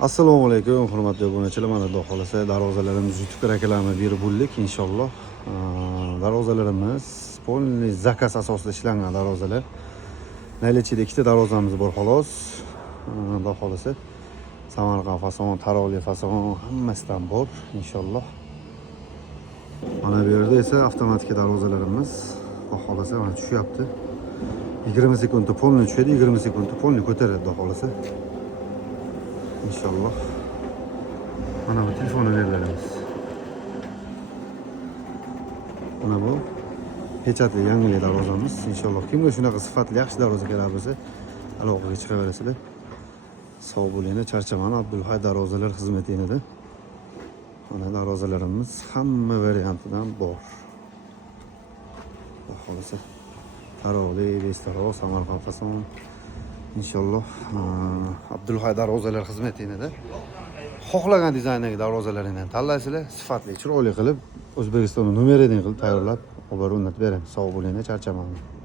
Assalomu alaykum, hurmatli obunachilar. Mana Xudo xolasa darvozalarimiz YouTube reklama berib bo'ldik inshaalloh. Darvozalarimiz polniy zakaz asosida ishlangan darvozalar. Naylichida ikkita darvozamiz bor xolos. Xudo xolasa Samarqand fason, Tarovli fason hammasidan bor inshaalloh. Mana bu yerda esa avtomatik darvozalarimiz Xudo xolasa mana tushyapti. 20 sekundda polni tushadi, 20 sekundda polni ko'taradi Xudo xolasa. İnşallah. Mana bu telefon önerlerimiz. Mana bu pechatli yangi darvozamiz. İnşallah kimga shunaqa sifatli yaxshi darvoza kerak bo'lsa, aloqaga chiqaverasizlar. Sog' bo'linglar, charchamani Abdulhay darvozalar xizmatida. Mana darvozalarimiz hamma variantidan bor. Xohlasa Tarovli, Bestarov, Samarqand fason. İnşallah Abdulhay darvozalar xizmatida xohlagan dizayndagi darvozalaringdan tanlaysizlar, sifatli, chiroyli qilib O'zbekistonning numeridan qilib tayyorlab, olib o'rnatib beramiz. Sog' bo'linglar, charchamayman.